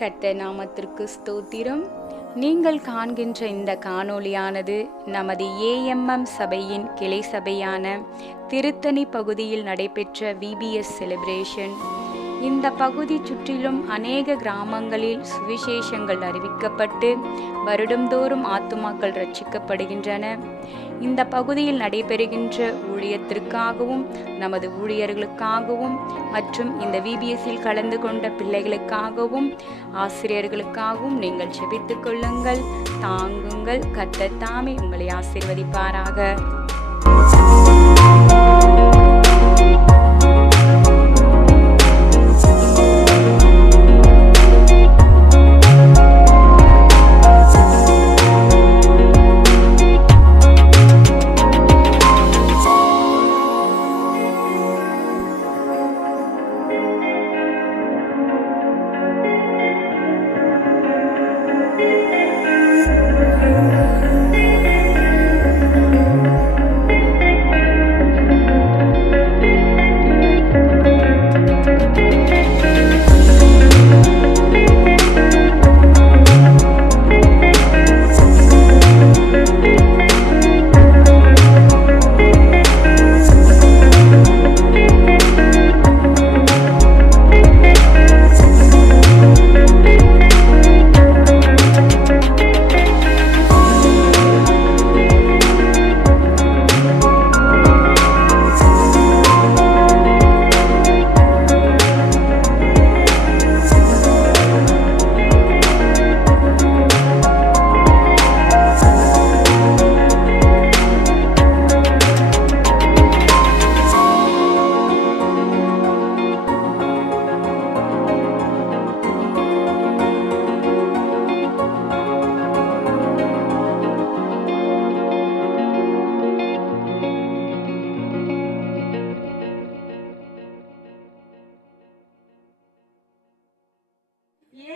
கர்த்தர் நாமத்திற்கு ஸ்தோத்திரம். நீங்கள் காண்கின்ற இந்த காணொளியானது நமது ஏஎம்எம் சபையின் கிளை சபையான திருத்தணி பகுதியில் நடைபெற்ற VBS செலிப்ரேஷன். இந்த பகுதி சுற்றிலும் அநேக கிராமங்களில் சுவிசேஷங்கள் அறிவிக்கப்பட்டு வருடந்தோறும் ஆத்துமாக்கள் ரட்சிக்கப்படுகின்றன. இந்த பகுதியில் நடைபெறுகின்ற ஊழியத்திற்காகவும் நமது ஊழியர்களுக்காகவும் மற்றும் இந்த VBSயில் கலந்து கொண்ட பிள்ளைகளுக்காகவும் ஆசிரியர்களுக்காகவும் நீங்கள் ஜெபித்துக் கொள்ளுங்கள், தாங்குங்கள். கர்த்தர் தாமே உங்களை ஆசீர்வதிப்பாராக.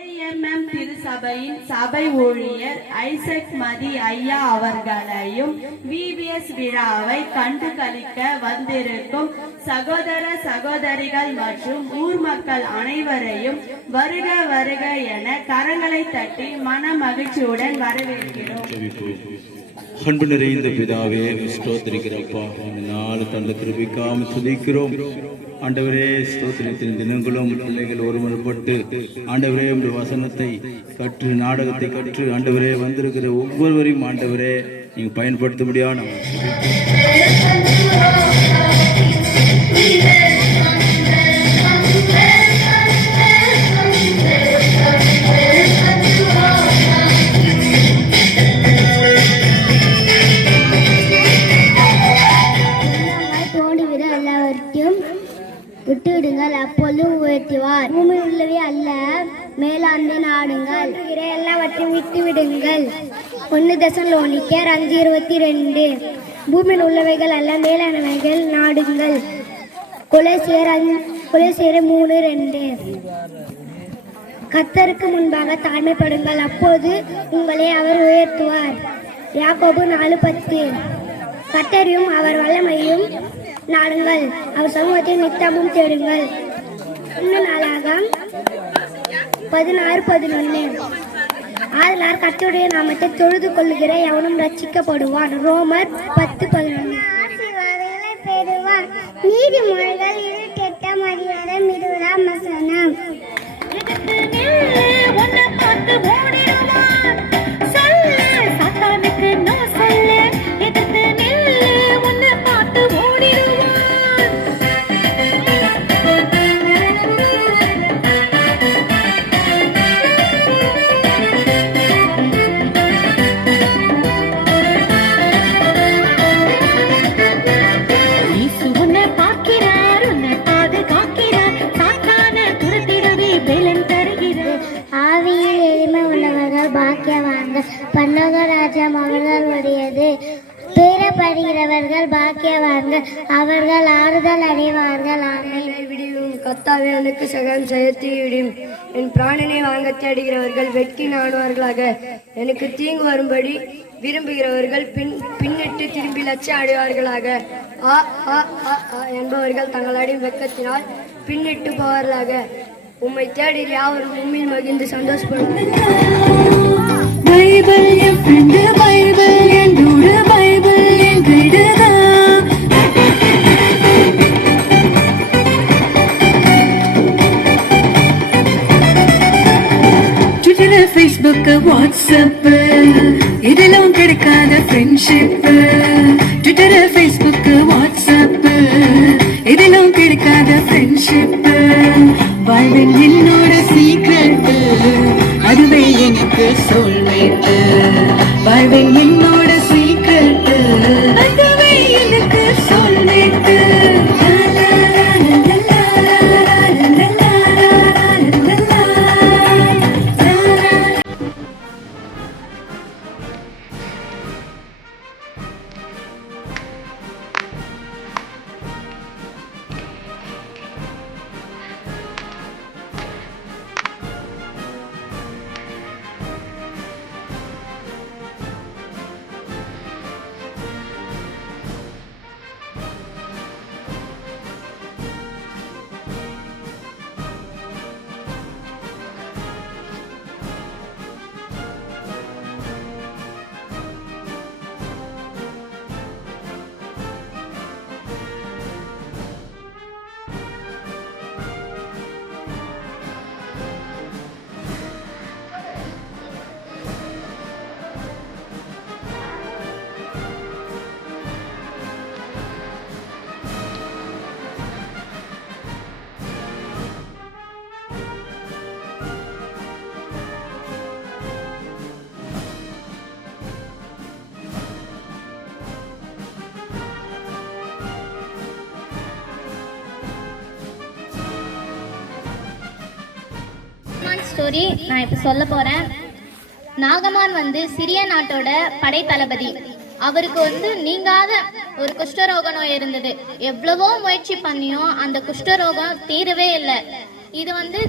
ஏஎம்எம் திருச்சபையின் சபை ஊழியர் ஐசக் மதி ஐயா அவர்களையும் VBS விழாவை கண்டு களிக்க வந்திருக்கும் சகோதர சகோதரிகள் மற்றும் ஊர் மக்கள் அனைவரையும் வருக வருக என கரங்களை தட்டி மன மகிழ்ச்சியுடன் வரவேற்கிறோம். அன்பு நிறைந்த பிதாவே, ஸ்தோத்திரிக்கிறப்பா. இந்த நாள் தந்த கிருபைக்காக துதிக்கிறோம் ஆண்டவரே. ஸ்தோத்திரத்தின் தினங்களும் பிள்ளைகள் ஒருமுறைப்பட்டு ஆண்டவரே உடைய வசனத்தை கற்று நாடகத்தை கற்று ஆண்டவரே வந்திருக்கிற ஒவ்வொருவரையும் ஆண்டவரே நீங்க பயன்படுத்த முடியாது. விட்டுவிடுங்கள், அப்பொழுதும் உயர்த்துவார். பூமி உள்ளவே அல்ல, மேலாண்மை நாடுங்கள். எல்லாவற்றையும் விட்டுவிடுங்கள். 1 தெசலோனிக்கேயர் 5:22. பூமியில் உள்ளவைகள் அல்ல, மேலானவைகள் நாடுங்கள். கொலோசியர் 3:2. கர்த்தருக்கு முன்பாக தாழ்மைப்படுங்கள், அப்போது உங்களை அவர் உயர்த்துவார். யாக்கோபு 4:10. கர்த்தரையும் அவர் வல்லமையும் நாடுங்கள், அவர் சமூகத்தை நித்தமும் தேடுங்கள். இன்னும் நாளாக 16:11. ஆதலால் கர்த்தருடைய நாமத்தை தொழுது கொள்ளுகிற எவனும் ரட்சிக்கப்படுவான். ரோமர் 10:11. பெறுவான். நீதிமொழிகள் 28 அதிகாரம் 20ஆம் வசனம். பரலோகராஜ்யம் அவர்களுடையது. துயரப்படுகிறவர்கள் பாக்கியவான்கள், அவர்கள் ஆறுதல் அடைவார்கள். கர்த்தாவே, எனக்கு சகாயம் செய்யும். என் பிராணனை வாங்க தேடுகிறவர்கள் வெட்கி நாடுவார்களாக. எனக்கு தீங்கு வரும்படி விரும்புகிறவர்கள் பின்னிட்டு திரும்பி லட்சியம் அடைவார்களாக. என்பவர்கள் தங்களுடைய வெட்கத்தினால் பின்னிட்டு போவார்களாக. உம்மை தேடி யாவரும் உண்மையில் மகிழ்ந்து சந்தோஷப்படுவோம். பைபிள் என் ஃப்ரெண்டு, பைபிள் என் டூடு, பைபிள் என் கைடுதா. ட்விட்டர், ஃபேஸ்புக், வாட்ஸ்அப் இதெல்லாம் கிடைக்காத ஃப்ரெண்ட்ஷிப். ட்விட்டர், ஃபேஸ்புக், வாட்ஸ்அப் இதெல்லாம் கிடைக்காத ஃப்ரெண்ட்ஷிப். வாழ்வில் என்னோட சீக்ரெட், அதுவே எனக்கு சோல்மேட். வாழ்வில் என்னோட சீக்ரெட், அதுவே எனக்கு சோல்மேட். ஸ்டோரி நான் இப்போ சொல்ல போகிறேன். நாகமான் வந்து சிறிய நாட்டோட படை தளபதி. அவருக்கு வந்து நீங்காத ஒரு குஷ்டரோக நோய் இருந்தது. எவ்வளவோ முயற்சி பண்ணியும் அந்த குஷ்டரோகம் தீரவே இல்லை. இது வந்து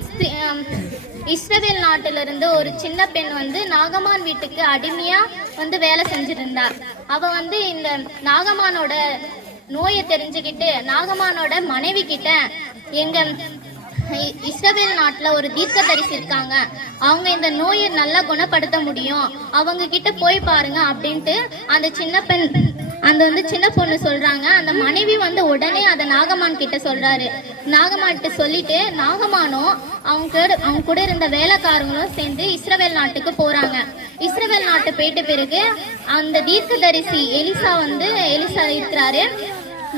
இஸ்ரவேல் நாட்டிலிருந்து ஒரு சின்ன பெண் வந்து நாகமான் வீட்டுக்கு அடிமையா வந்து வேலை செஞ்சிருந்தார். அவ வந்து இந்த நாகமானோட நோயை தெரிஞ்சுக்கிட்டு நாகமானோட மனைவி கிட்ட, எங்க இஸ்ரவேல் நாட்டுல ஒரு தீர்க்கதரிசி இருக்காங்க, அவங்க இந்த நோயை நல்லா குணப்படுத்த முடியும், அவங்க கிட்ட போய் பாருங்க அப்படின்ட்டு அந்த சின்ன பொண்ணு சொல்றாங்க. அந்த மனைவி வந்து உடனே அதை நாகமான் கிட்ட சொல்றாரு. நாகமான் கிட்ட சொல்லிட்டு நாகமானும் அவங்க கூட இருந்த வேலைக்காரங்களும் சேர்ந்து இஸ்ரவேல் நாட்டுக்கு போறாங்க. இஸ்ரவேல் நாட்டு போயிட்ட பிறகு அந்த தீர்க்கதரிசி எலிசா இருக்கிறாரு.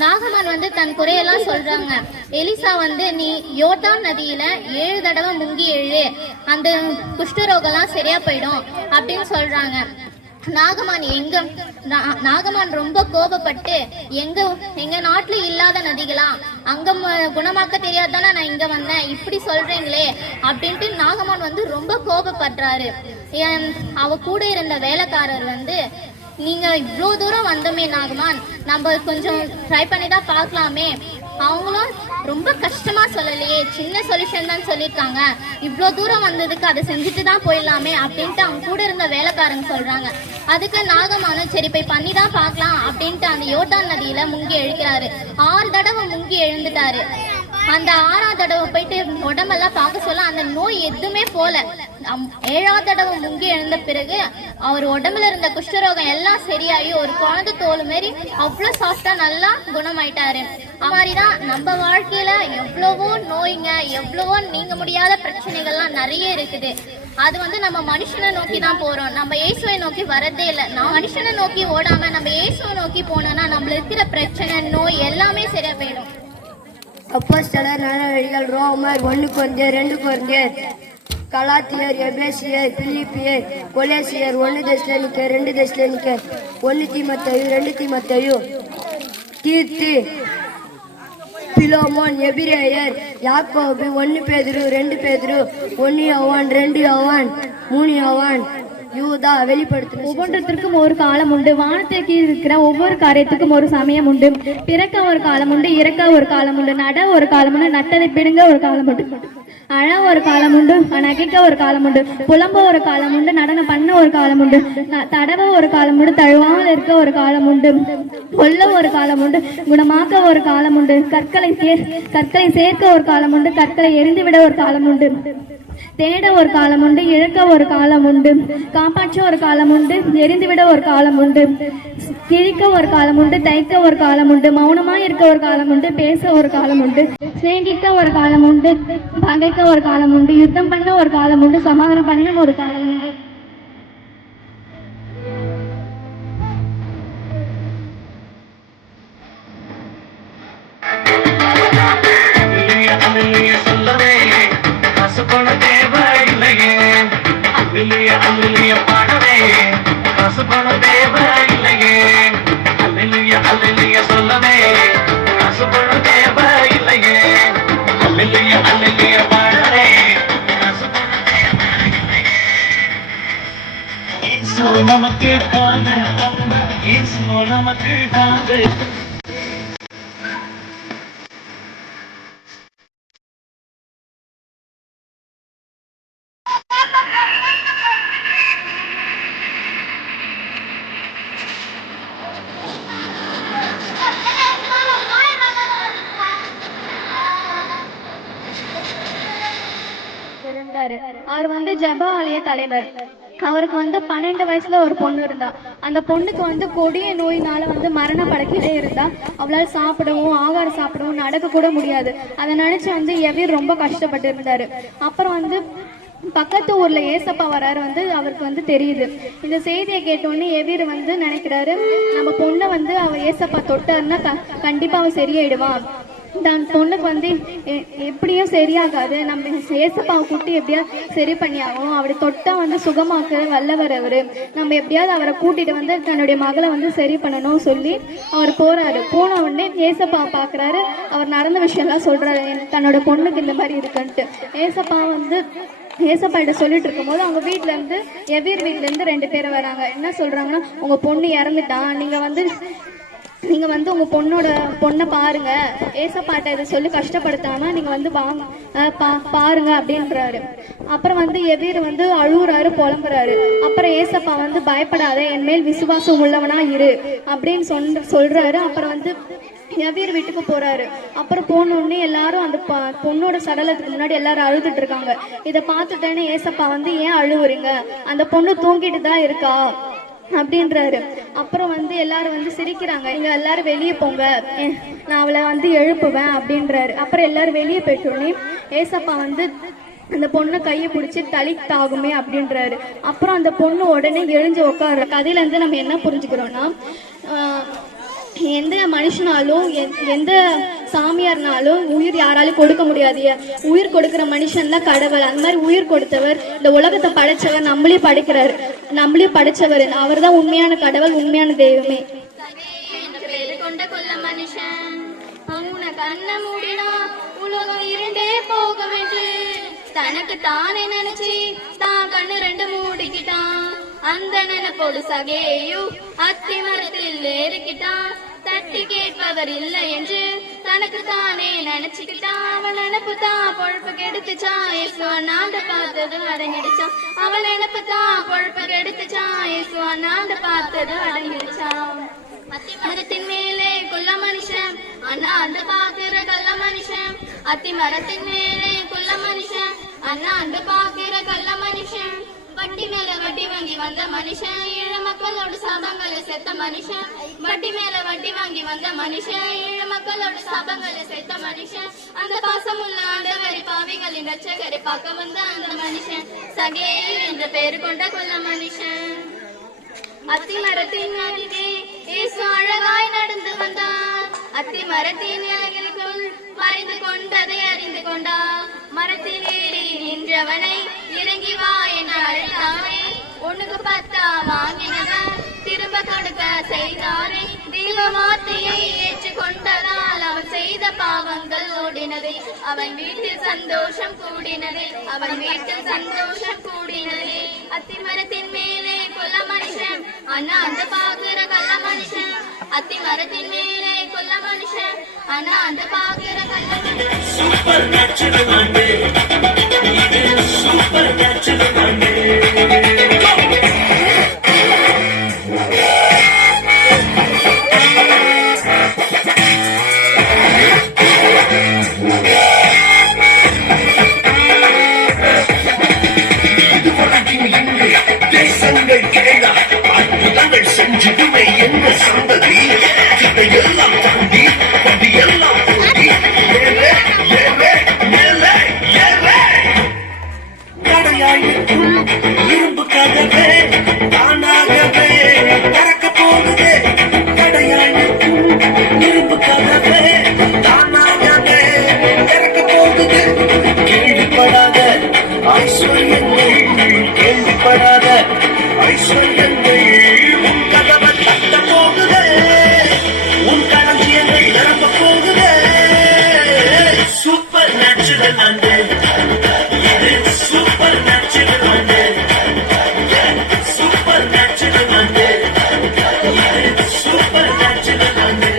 நாகமான் வந்து தன் குறையெல்லாம் சொல்றாங்க. எலிசா வந்து நீ யோர்தான் நதியில 7 தடவை முங்கி எழு, அந்த குஷ்டரோகம்லாம் சரியா போயிடும் அப்படின்னு சொல்றாங்க. நாகமான் ரொம்ப கோபப்பட்டு எங்க நாட்டுல இல்லாத நதிகளா, அங்க குணமாக்க தெரியாதானே நான் இங்க வந்தேன், இப்படி சொல்றீங்களே அப்படின்ட்டு நாகமான் வந்து ரொம்ப கோபப்படுறாரு. அவ கூட இருந்த வேலைக்காரர் வந்து, நீங்க இவ்வளோ தூரம் வந்தோமே நாகமான், நம்ம கொஞ்சம் ட்ரை பண்ணி தான் பார்க்கலாமே, அவங்களும் ரொம்ப கஷ்டமா சொல்லலையே, சின்ன சொல்யூஷன் தான் சொல்லியிருக்காங்க, இவ்வளோ தூரம் வந்ததுக்கு அதை செஞ்சுட்டு தான் போயிடலாமே அப்படின்ட்டு அவங்க கூட இருந்த வேலைக்காரங்க சொல்றாங்க. அதுக்கு நாகமானும் சரி போய் பண்ணி தான் பார்க்கலாம் அப்படின்ட்டு அந்த யோர்தான் நதியில முங்கி எழுக்கிறாரு. 6 தடவை முங்கி எழுந்துட்டாரு. அந்த 6ஆவது தடவை போயிட்டு உடம்பெல்லாம் பார்க்க சொல்ல அந்த நோய் எதுவுமே போல. 7ஆவது தடவை முங்கி எழுந்த பிறகு அவர் உடம்புல இருந்த குஷ்டரோகம் எல்லாம் சரியாகி ஒரு குழந்தை தோல் மாரி அவ்வளோ சாஃப்டா நல்லா குணமாயிட்டாரு. அது மாதிரிதான் நம்ம வாழ்க்கையில எவ்வளவோ நோய்ங்க, எவ்வளவோ நீங்க முடியாத பிரச்சனைகள்லாம் நிறைய இருக்குது. அது வந்து நம்ம மனுஷனை நோக்கி தான் போறோம், நம்ம இயேசுவை நோக்கி வரதே இல்லை. நான் மனுஷனை நோக்கி ஓடாம நம்ம இயேசுவை நோக்கி போனோம்னா நம்மள இருக்கிற பிரச்சனை நோய் எல்லாமே சரியா போயிடும். அப்போஸ்தலர், நற்செய்திகள், ரோமர், 1 கொரிந்தியர், 2 கொரிந்தியர், கலாத்தியர், எபேசியர், பிலிப்பியர், கொலேசியர், 1 தெசலோனிக்கர், 2 தெசலோனிக்கர், 1 தீமோத்தேயு, 2 தீமோத்தேயு, தீத்து, பிலோமோன், எபிரேயர், யாக்கோபு, 1 பேதுரு, 2 பேதுரு, 1 யோவான், 2 யோவான், 3 யோவான், யூதா, வெளிப்படுத்தும். ஒவ்வொன்றிற்கும் ஒரு காலம் உண்டு. வானத்திற்கு இருக்கிற ஒவ்வொரு காரியத்துக்கும் ஒரு சமயம் உண்டு. பிறக்க ஒரு காலம் உண்டு, இறக்க ஒரு காலம் உண்டு, நட ஒரு காலம் உண்டு, நட்டதை பிடுங்க ஒரு காலம் உண்டு. அழ ஒரு காலம் உண்டு, நகைக்க ஒரு காலம் உண்டு, புலம்ப ஒரு காலம் உண்டு, நடனம் பண்ண ஒரு காலம் உண்டு, தடவ ஒரு காலம் உண்டு, தழுவாமல் இருக்க ஒரு காலம் உண்டு, கொல்ல ஒரு காலம் உண்டு, குணமாக்க ஒரு காலம் உண்டு, கற்களை சேர்க்க ஒரு காலம் உண்டு, கற்களை எரிந்துவிட ஒரு காலம் உண்டு, தேட ஒரு காலம் உண்டு, இழக்க ஒரு காலம் உண்டு, காப்பாற்ற ஒரு காலம் உண்டு, எரிந்துவிட ஒரு காலம் உண்டு, கிழிக்க ஒரு காலம் உண்டு, தைக்க ஒரு காலம் உண்டு, மௌனமாய் இருக்க ஒரு காலம் உண்டு, பேச ஒரு காலம் உண்டு, சிநேகிக்க ஒரு காலம் உண்டு, பகைக்க ஒரு காலம் உண்டு, யுத்தம் பண்ண ஒரு காலம் உண்டு, சமாதானம் பண்ண ஒரு காலம் உண்டு. நமக்கு நமக்கு அவர் வந்து ஜெப ஆலய தலைவர். அவருக்கு வந்து 12 வயசுல ஒரு பொண்ணு இருந்தா. அந்த பொண்ணுக்கு வந்து கொடிய நோயினால வந்து மரண படுக்கையிலே இருந்தா. அவளால் சாப்பிடவும் ஆகாரம் சாப்பிடவும் நடக்க கூட முடியாது. அதை நினைச்சு வந்து எவீர் ரொம்ப கஷ்டப்பட்டு இருந்தாரு. அப்புறம் வந்து பக்கத்து ஊர்ல ஏசப்பா வராரு வந்து அவருக்கு வந்து தெரியுது. இந்த செய்தியை கேட்டோடனே எவீர் வந்து நினைக்கிறாரு, நம்ம பொண்ணை வந்து அவ ஏசப்பா தொட்டாருன்னா கண்டிப்பா அவன் சரியாயிடுவான். தான் பொண்ணுக்கு வந்து எப்படியும் சரியாகாது, நம்ம ஏசப்பாவை கூட்டி எப்படியா சரி பண்ணி ஆகும், அப்படி தொட்டா வந்து சுகமாக்குற வல்லவர் அவரு, நம்ம எப்படியாவது அவரை கூட்டிட்டு வந்து தன்னுடைய மகளை வந்து சரி பண்ணணும் சொல்லி அவர் போறாரு. போன உடனே ஏசப்பா பாக்குறாரு. அவர் நடந்த விஷயம் எல்லாம் சொல்றாரு, தன்னோட பொண்ணுக்கு இந்த மாதிரி இருக்குன்ட்டு. ஏசப்பா வந்து ஏசப்பாட்ட சொல்லிட்டு இருக்கும்போது அவங்க வீட்டுல இருந்து எவீர் வீட்டுல இருந்து 2 பேர் வராங்க. என்ன சொல்றாங்கன்னா, உங்க பொண்ணு இறந்துட்டான், நீங்க வந்து உங்க பொண்ணை பாருங்க, ஏசப்பாட்ட இதை சொல்லி கஷ்டப்படுத்தாம நீங்க வந்து பாருங்க அப்படின்றாரு. அப்புறம் வந்து எவீர் வந்து அழுகுறாரு, புலம்புறாரு. அப்புறம் ஏசப்பா வந்து பயப்படாத, என் மேல் விசுவாசம் உள்ளவனா இரு அப்படின்னு சொல்றாரு. அப்புறம் வந்து எவீர் வீட்டுக்கு போறாரு. அப்புறம் போன உடனே எல்லாரும் அந்த பொண்ணோட சடலத்துக்கு முன்னாடி எல்லாரும் அழுதுட்டு இருக்காங்க. இதை பார்த்துட்டேன்னு ஏசப்பா வந்து, ஏன் அழுவுறீங்க, அந்த பொண்ணு தூங்கிட்டு தான் இருக்கா அப்படின்றாரு. அப்புறம் வந்து எல்லாரும் வந்து சிரிக்கிறாங்க, நீங்க எல்லாரும் வெளியே போங்க, நான் அவளை வந்து எழுப்புவேன் அப்படின்றாரு. அப்புறம் எல்லாரும் வெளியே போயிட்டோடனே ஏசப்பா வந்து அந்த பொண்ணை கையை பிடிச்சி தலித்தாகுமே அப்படின்றாரு. அப்புறம் அந்த பொண்ணு உடனே எழுஞ்சு உட்காரு. கதையில இருந்து நம்ம என்ன புரிஞ்சுக்கிறோம்னா, எந்த மனுஷனாலும் எந்த சாமியார்னாலும் உயிர் யாராலும் கொடுக்க முடியாது. உயிர் கொடுக்கிற மனுஷன்ல கடவுள். அந்த மாதிரி உயிர் கொடுத்தவர், இந்த உலகத்தை படைச்சவர், நம்மளையும் படைச்சவர். அவர் தான் உண்மையான கடவுள், உண்மையான தெய்வமே. உலகம் இருண்டே போக வேண்டும் தனக்கு தானே நினைச்சு தான் கண்ணு 2 மூடிக்கிட்டான். அந்த நினைப்போடு சகேயு அத்தி மரத்தில் ஏறிக்கிட்டான். தட்டி கேட்பவர் இல்லை என்று தனக்கு தானே நினைச்சுக்கிட்டான். அவன் நினைப்பு தான் பொழப்பு கெடுத்துச்சான். இயேசுவானாண்ட பார்த்தது அடங்கிடுச்சான். அவன் நினைப்பு தான் பொழப்பு கெடுத்துச்சான். இயேசுவானாண்ட பார்த்தது அடங்கிடுச்சான். அத்தி மரத்தின் மேலே கொல்ல மனுஷன், ஆனா அந்த பாக்குற கள்ள மனுஷன். அத்தி மரத்தின் மேலே கொல்ல மனுஷன், ஆனா அந்த பாக்குற கள்ள மனுஷன். வட்டி மேல வட்டி வாங்கி வந்த மனுஷன், ஏழ மக்களோட சாபங்களை செத்த மனுஷன். வட்டி மேல வட்டி வாங்கி வந்த மனுஷன், ஏழ மக்களோட சாபங்களை செத்த மனுஷன். அந்த பாசமுள்ள ஆண்டவரை பாவிகளின் ரட்சகரை பார்க்க வந்த அந்த மனுஷன், சகேயு என்ற பெயர் கொண்ட கொல்ல மனுஷன். அத்தி மரத்தின் அருகே இயேசு அழகாய் நடந்து வந்தார். அத்தி மரத்தின் இலைகளுக்குள் மறைந்து கொண்டதை அறிந்து கொண்டார். மரத்தில் ஏறி நின்றவனை இறங்கி வா என்று அழைத்தானே. 1க்கு 10 வாங்கினவன் திரும்ப கொடுக்க செய்தானே. தெய்வ வார்த்தையை ஏற்றுக்கொண்டதால் அவன் செய்த பாவங்கள் ஓடினதே. அவன் வீட்டில் சந்தோஷம் கூடினதே. அத்தி மரத்தின் மேலே கொல்ல மனுஷன், ஆனா அந்த பாக்குற கள்ள மனுஷன். அத்தி மரத்தின் மேலே கொல்ல மனுஷன், ஆனா அந்த பாக்குற கள்ள மனுஷன். இரும்பு கதவே தானாகவே திறக்க போகுது. கடையாளுக்கும் இரும்பு கதவே தானாகவே திறக்க போகுது. கேள்விப்படாத ஐஸ்வர்யங்கள், கேள்விப்படாத ஐஸ்வர்யங்கள் உன் கதவை தட்ட போகுது. உன் களஞ்சியங்கள் நிரம்ப போகுது. Super natural and super natural and super natural and super natural and.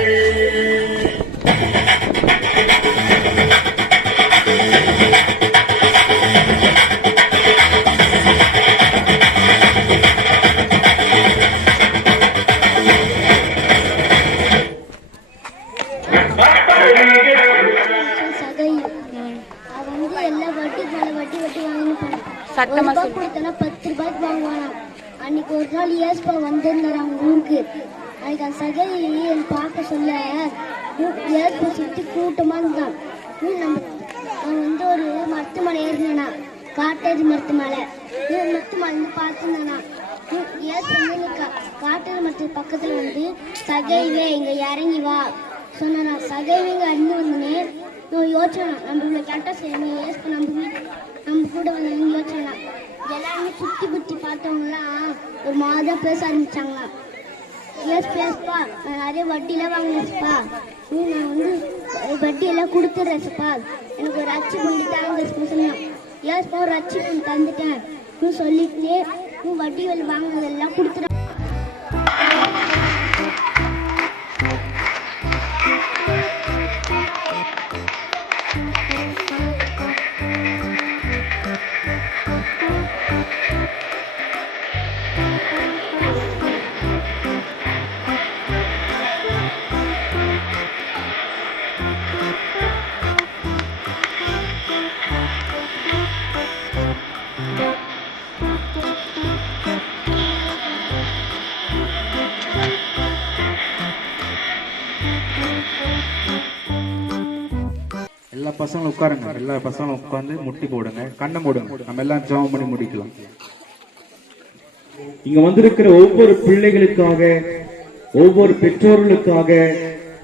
சத்தமா கொடுத்தனா 10 ரூபாய்க்கு வாங்குவானா. அன்னைக்கு ஒரு நாள் ஏஸ்பா வந்திருந்தாரு அவங்க ஊருக்கு. அதுக்கு அந்த சகை என் பார்க்க சொல்ல ஏஸ்பா சுற்றி கூட்டமா இருந்தான். அவன் வந்து ஒரு மருத்து மலை ஏறினானா, காட்டேரி மருத்து மலை. மருத்து மலை பார்த்துருந்தானா. ஏஸ்பா வந்து காட்டேரி மரத்து பக்கத்துல வந்து சகைவே இங்க இறங்கி வா சொன்னானா. சகைவே இங்க அண்ணி வந்தனே யோசனை நம்ம இவ்வளோ கரெக்டாக செய்யணும். ஏஸ்பா நம்ம கூட வந்து யோசனை எல்லாருமே சுற்றி குத்தி பார்த்தவங்களாம் ஒரு மாதிரி பேச ஆரம்பிச்சாங்களாம். ஏஸ்பா நான் நிறைய வட்டியெல்லாம் வாங்கினேன்ப்பா, நான் வந்து வட்டியெல்லாம் கொடுத்துட்றேன்ப்பா, எனக்கு ஒரு அச்சு பண்ணி தாங்க சொன்னான். ஏஸ்பா ஒரு அச்சு பண்ணி தந்துட்டேன் சொல்லிட்டு வட்டி வாங்கினதெல்லாம் கொடுத்துட்டேன். எல்லா பசங்களும் உட்காருங்க. எல்லா பசங்களும் உட்கார்ந்து முட்டி போடுங்க, கண்ணை மூடுங்க. நம்ம எல்லாம் ஜெபம் பண்ணி முடிக்கலாம். இங்க வந்திருக்கிற ஒவ்வொரு பிள்ளைகளுக்காக, ஒவ்வொரு பெற்றோர்களுக்காக,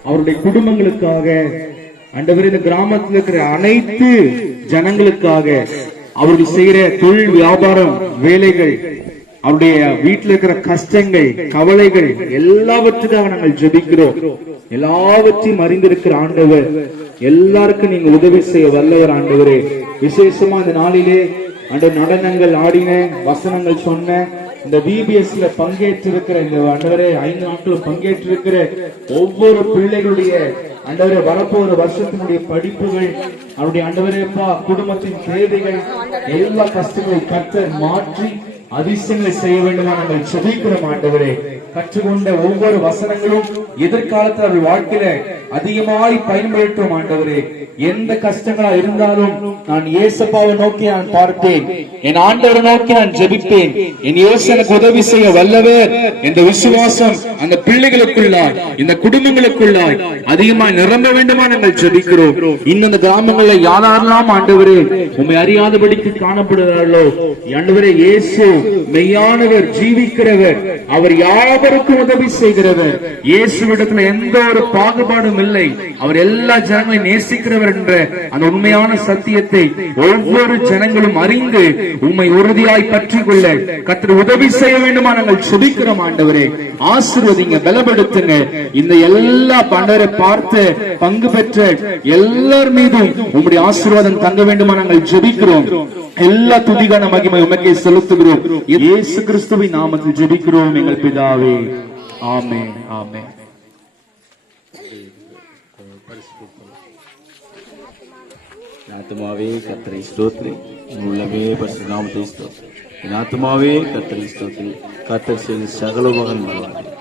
அவருடைய குடும்பங்களுக்காக, ஆண்டவரே இந்த கிராமத்தில் இருக்கிற அனைத்து ஜனங்களுக்காக, அவர்கள் செய்யற தொழில் வியாபாரம் வேலைகள், அவருடைய வீட்டில் இருக்கிற கஷ்டங்கள் கவலைகள் எல்லாவற்றுக்காக நாங்கள் ஜெபிக்கிறோம். எல்லாவற்றையும் அறிந்திருக்கிற ஆண்டவர், எல்லாருக்கும் நீங்க உதவி செய்ய வல்லவர் ஆண்டவரே. விசேஷமா இந்த நாளிலே அந்த நடனங்கள் ஆடின, வசனங்கள் சொன்ன, இந்த VBSல பங்கேற்றிருக்கிற இந்த ஆண்டவரே 5 நாட்கள் பங்கேற்றிருக்கிற ஒவ்வொரு பிள்ளைகளுடைய ஆண்டவரே வரப்போகிற வருஷத்தினுடைய படிப்புகள், அவருடைய ஆண்டவரேப்பா குடும்பத்தின் தேவைகள், எல்லா கஷ்டங்களை கர்த்தர் மாற்றி அதிசயங்களை செய்ய வேண்டுமா நாங்கள் ஜெபிக்கிறோம் ஆண்டவரே. கற்றுக்கொண்ட ஒவ்வொரு வசனங்களும் எதிர்காலத்தில் அவர்கள் வாழ்க்கையில அதிகமாய் பயன்படுத்தும் ஆண்டவரே. எந்த கஷ்டங்களா இருந்தாலும் நான் இயேசுப்பாவை நோக்கி நான் பார்ப்பேன், என் ஆண்டவரை நோக்கி நான் ஜெபிப்பேன், என் இயேசு எனக்கு உதவி செய்ய வல்லவர் என்ற விசுவாசம் அந்த பிள்ளைகளுக்குள்ளாய், இந்த குடும்பங்களுக்குள்ளாய் அதிகமாய் நிரம்ப வேண்டுமா நாங்கள் ஜெபிக்கிறோம். இன்னும் இந்த கிராமங்களில் யாரெல்லாம் ஆண்டவரே உம்மை அறியாதபடிக்கு காணப்படுகிறார்களோ, ஆண்டவரே இயேசு மெய்யானவர், ஜீவிக்கிறவர், அவர் யாவருக்கும் உதவி செய்கிறவர். இயேசுவிடத்துல எந்த ஒரு பாகுபாடும் இல்லை, அவர் எல்லா ஜனங்களையும் நேசிக்கிறவர் என்ற அந்த உண்மையான சத்தியத்தை ஒவ்வொரு ஜனங்களும் அறிந்து உம்மை உறுதியாய் பற்றி கொள்ள கர்த்தர் உதவி செய்ய வேண்டுமா நாங்கள் ஜெபிக்கிறோம் ஆண்டவரே. ஆசீர்வதிங்க, பலப்படுத்துங்க. இந்த எல்லா ஆண்டவரை பார்த்து பங்கு பெற்ற எல்லார் மீதும் உம்முடைய ஆசீர்வாதம் தங்க வேண்டுமா நாங்கள் ஜெபிக்கிறோம். எல்லா துதிகான மகிமை உமக்கே செலுத்துகிறோம். இயேசு கிறிஸ்துவின் நாமத்தில் ஜெபிக்கிறோம் எங்கள் பிதாவே. ஆமென், ஆமென். ஆத்துமாவே கர்த்தரை ஸ்தோத்திரி, என் உள்ளமே பரிசுத்த நாமத்தை ஸ்தோத்திரி. என் ஆத்துமாவே கர்த்தரை ஸ்தோத்திரி, கர்த்தர் செய்த சகல உபகாரங்களும் மறவாதே.